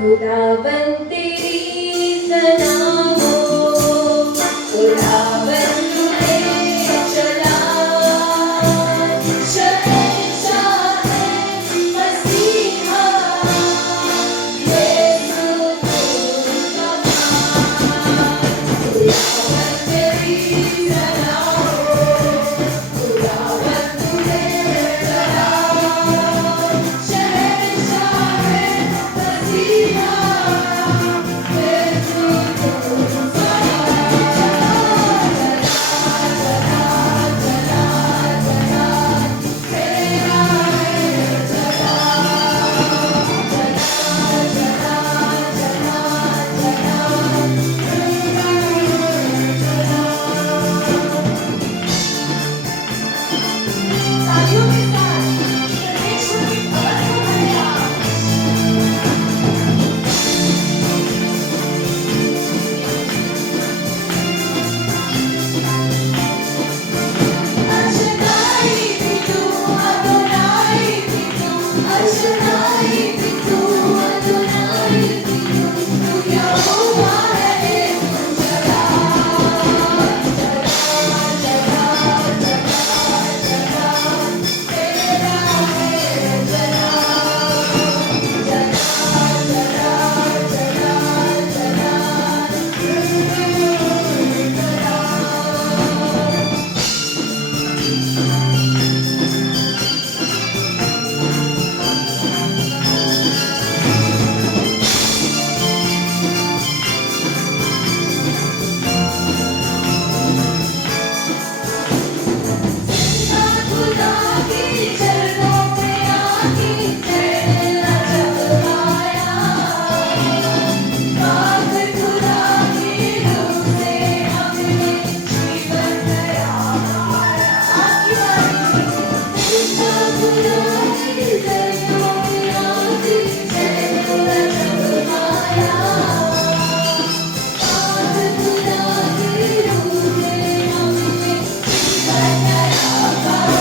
खुदावन तेरी सना हो, खुदावन तुझे चला, शहंशाह है मसीहा, यीशु खुदा खुदावन तेरी सना हो, खुदावन तुझे चला, शहंशाह है मसीहा, यीशु खुदा तालियों के साथ परमेश्वर की खबर को भरिया। अशनाई भी तू, अदोनाई भी तू, अशनाई भी तू, अदोनाई भी तू, तू यहोवा है चला, चला, चला, तेरा है चला, खुदा की चरणों में आके तेरा जगमाया, पागल खुदा की रूह से हमने जीवन नया पाया। खुदा की चरणों में आके तेरा जगमाया, पागल खुदा की रूह से हमने जीवन नया पाया।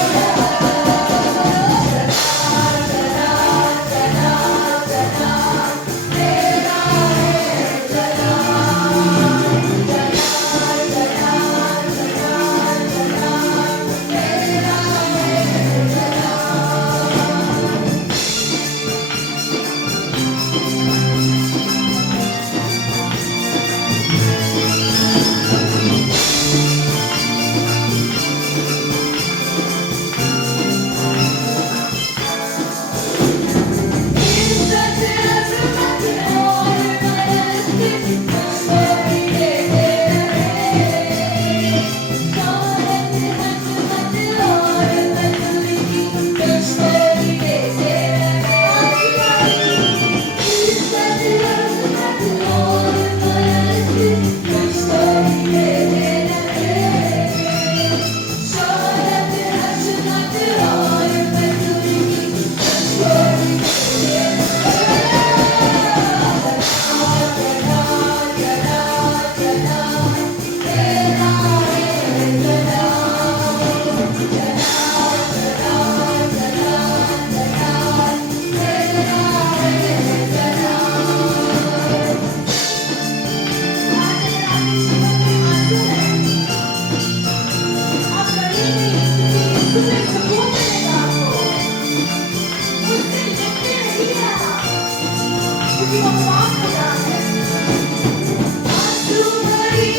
क्योंकि वो पाप खुदा है। आंसू भरी